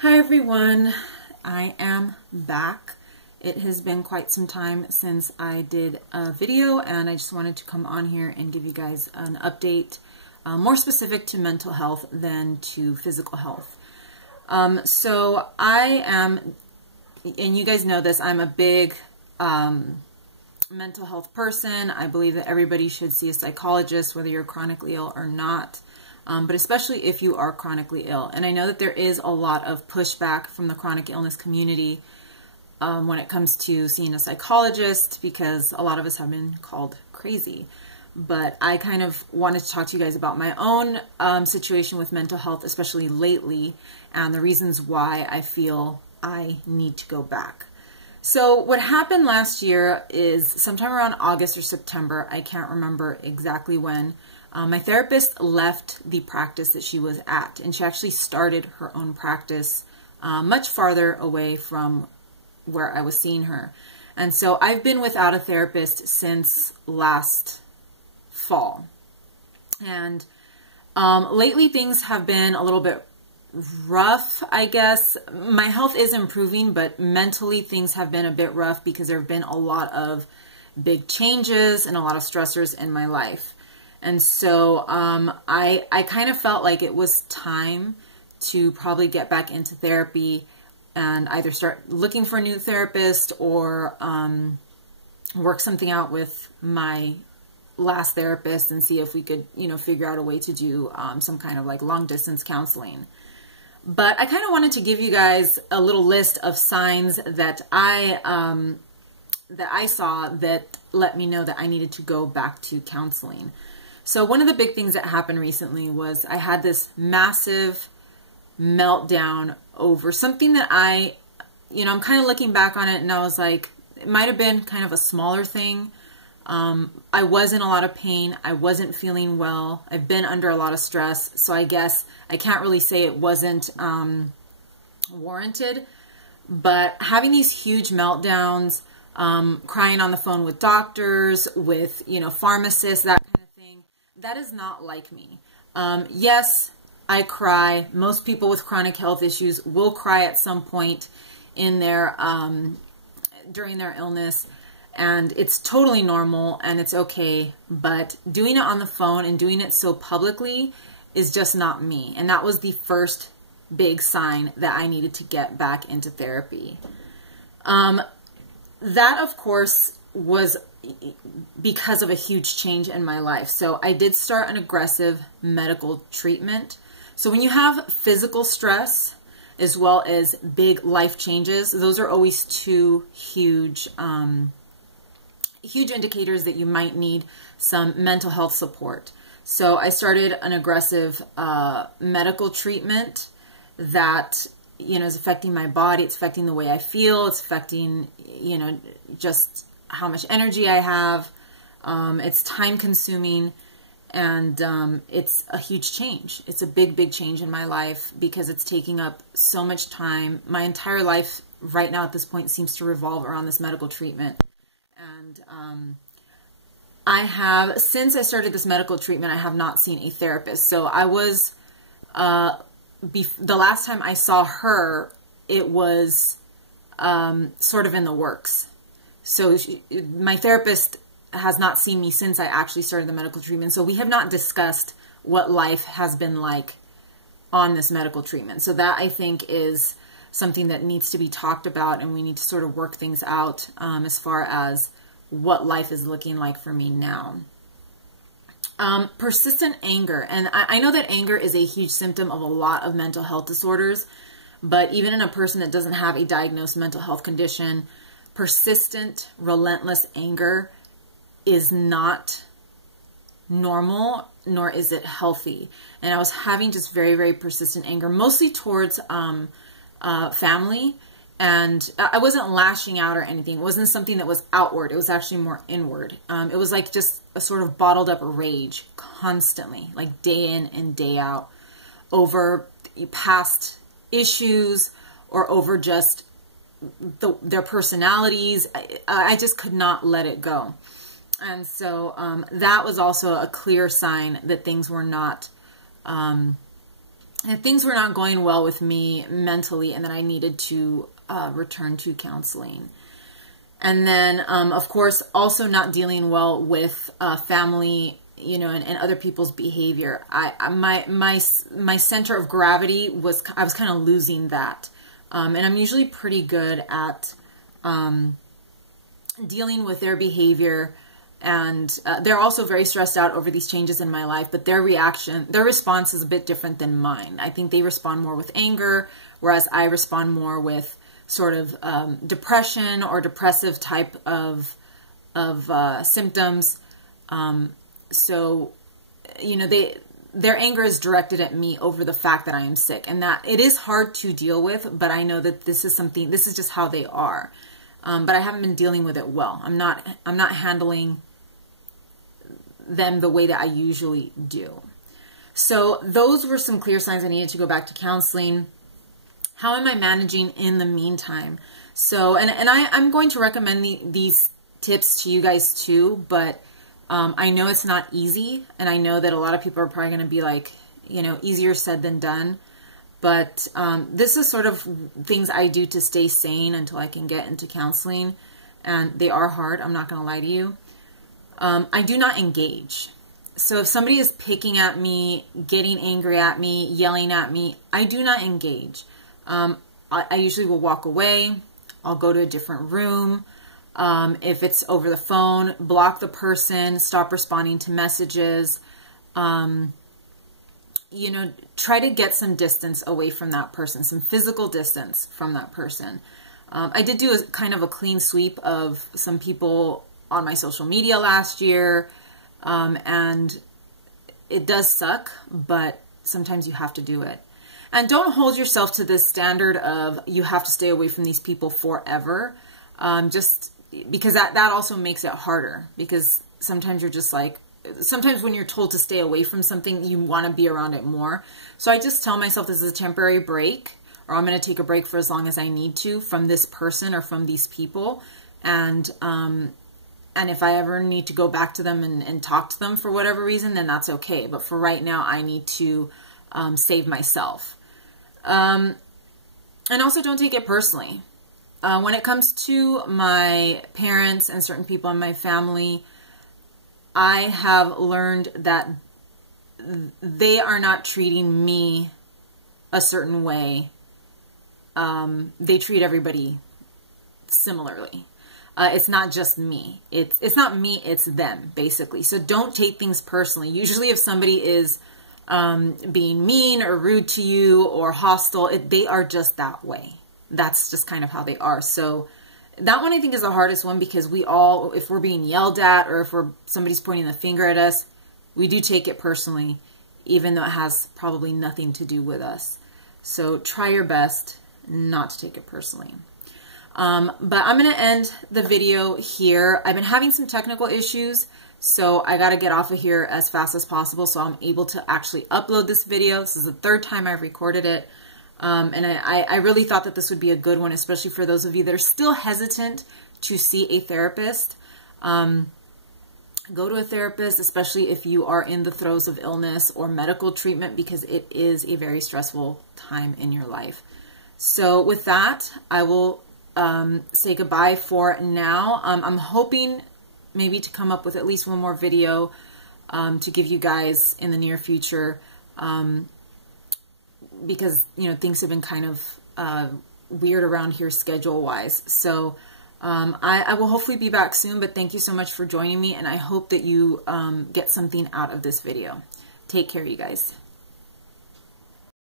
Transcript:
Hi everyone, I am back. It has been quite some time since I did a video and I just wanted to come on here and give you guys an update more specific to mental health than to physical health. So I am, and you guys know this, I'm a big mental health person. I believe that everybody should see a psychologist, whether you're chronically ill or not. But especially if you are chronically ill. And I know that there is a lot of pushback from the chronic illness community when it comes to seeing a psychologist, because a lot of us have been called crazy. But I kind of wanted to talk to you guys about my own situation with mental health, especially lately, and the reasons why I feel I need to go back. So what happened last year is sometime around August or September, I can't remember exactly when, my therapist left the practice that she was at, and she actually started her own practice much farther away from where I was seeing her. And so I've been without a therapist since last fall. And lately things have been a little bit rough, I guess. My health is improving, but mentally things have been a bit rough because there have been a lot of big changes and a lot of stressors in my life. And so I kind of felt like it was time to probably get back into therapy and either start looking for a new therapist or work something out with my last therapist and see if we could, figure out a way to do some kind of like long distance counseling. But I kind of wanted to give you guys a little list of signs that I saw that let me know that I needed to go back to counseling. So one of the big things that happened recently was I had this massive meltdown over something that I'm kind of looking back on it and I was like, it might have been kind of a smaller thing. I was in a lot of pain. I wasn't feeling well. I've been under a lot of stress. So I guess I can't really say it wasn't warranted, but having these huge meltdowns, crying on the phone with doctors, with, pharmacists, that kind of thing, that is not like me. Yes, I cry. Most people with chronic health issues will cry at some point in their, during their illness. And it's totally normal and it's okay, but doing it on the phone and doing it so publicly is just not me. And that was the first big sign that I needed to get back into therapy. That, of course, was because of a huge change in my life. So I did start an aggressive medical treatment. So when you have physical stress as well as big life changes, those are always two huge indicators that you might need some mental health support. So I started an aggressive medical treatment that, is affecting my body. It's affecting the way I feel. It's affecting, just how much energy I have. It's time consuming and it's a huge change. It's a big, big change in my life because it's taking up so much time. My entire life right now at this point seems to revolve around this medical treatment. And since I started this medical treatment, I have not seen a therapist. So I was, the last time I saw her, it was sort of in the works. So my therapist has not seen me since I actually started the medical treatment. So we have not discussed what life has been like on this medical treatment. So that I think is something that needs to be talked about, and we need to sort of work things out as far as what life is looking like for me now. Persistent anger. And I know that anger is a huge symptom of a lot of mental health disorders, but even in a person that doesn't have a diagnosed mental health condition, persistent, relentless anger is not normal, nor is it healthy. And I was having just very, very persistent anger, mostly towards family. And I wasn't lashing out or anything. It wasn't something that was outward. It was actually more inward. It was like just a sort of bottled up rage constantly, like day in and day out, over past issues or over just their personalities. I just could not let it go. And so that was also a clear sign that things were not and things were not going well with me mentally, and that I needed to return to counseling. And then, of course, also not dealing well with family, you know, and other people's behavior. My center of gravity was, I was kind of losing that. And I'm usually pretty good at dealing with their behavior. And they're also very stressed out over these changes in my life, but their response is a bit different than mine. I think they respond more with anger, whereas I respond more with sort of depression or depressive type of symptoms. So, you know, their anger is directed at me over the fact that I am sick, and that it is hard to deal with, but I know that this is just how they are. But I haven't been dealing with it well. I'm not handling them the way that I usually do. So those were some clear signs I needed to go back to counseling. How am I managing in the meantime? So, and I'm going to recommend these tips to you guys too, but I know it's not easy, and I know that a lot of people are probably going to be like, you know, easier said than done. But this is sort of things I do to stay sane until I can get into counseling, and they are hard. I'm not going to lie to you. I do not engage. So if somebody is picking at me, getting angry at me, yelling at me, I do not engage. I usually will walk away. I'll go to a different room. If it's over the phone, block the person, stop responding to messages. You know, try to get some distance away from that person, some physical distance from that person. I did do a kind of a clean sweep of some people on my social media last year, and it does suck, but sometimes you have to do it. And don't hold yourself to this standard of you have to stay away from these people forever, just because that also makes it harder, because sometimes you're just like, sometimes when you're told to stay away from something, you want to be around it more. So I just tell myself this is a temporary break, or I'm going to take a break for as long as I need to from this person or from these people. And if I ever need to go back to them and talk to them for whatever reason, then that's okay. But for right now, I need to save myself. And also don't take it personally. When it comes to my parents and certain people in my family, I have learned that they are not treating me a certain way. They treat everybody similarly. It's not just me. It's not me, it's them, basically. So don't take things personally. Usually if somebody is being mean or rude to you or hostile, they are just that way. That's just kind of how they are. So that one I think is the hardest one, because we all, if we're being yelled at or if somebody's pointing the finger at us, we do take it personally, even though it has probably nothing to do with us. So try your best not to take it personally. But I'm going to end the video here. I've been having some technical issues, so I got to get off of here as fast as possible so I'm able to actually upload this video. This is the third time I've recorded it. And I really thought that this would be a good one, especially for those of you that are still hesitant to see a therapist. Go to a therapist, especially if you are in the throes of illness or medical treatment, because it is a very stressful time in your life. So with that, I will say goodbye for now. I'm hoping maybe to come up with at least one more video to give you guys in the near future, because, you know, things have been kind of weird around here schedule-wise. So I will hopefully be back soon, but thank you so much for joining me, and I hope that you get something out of this video. Take care, you guys.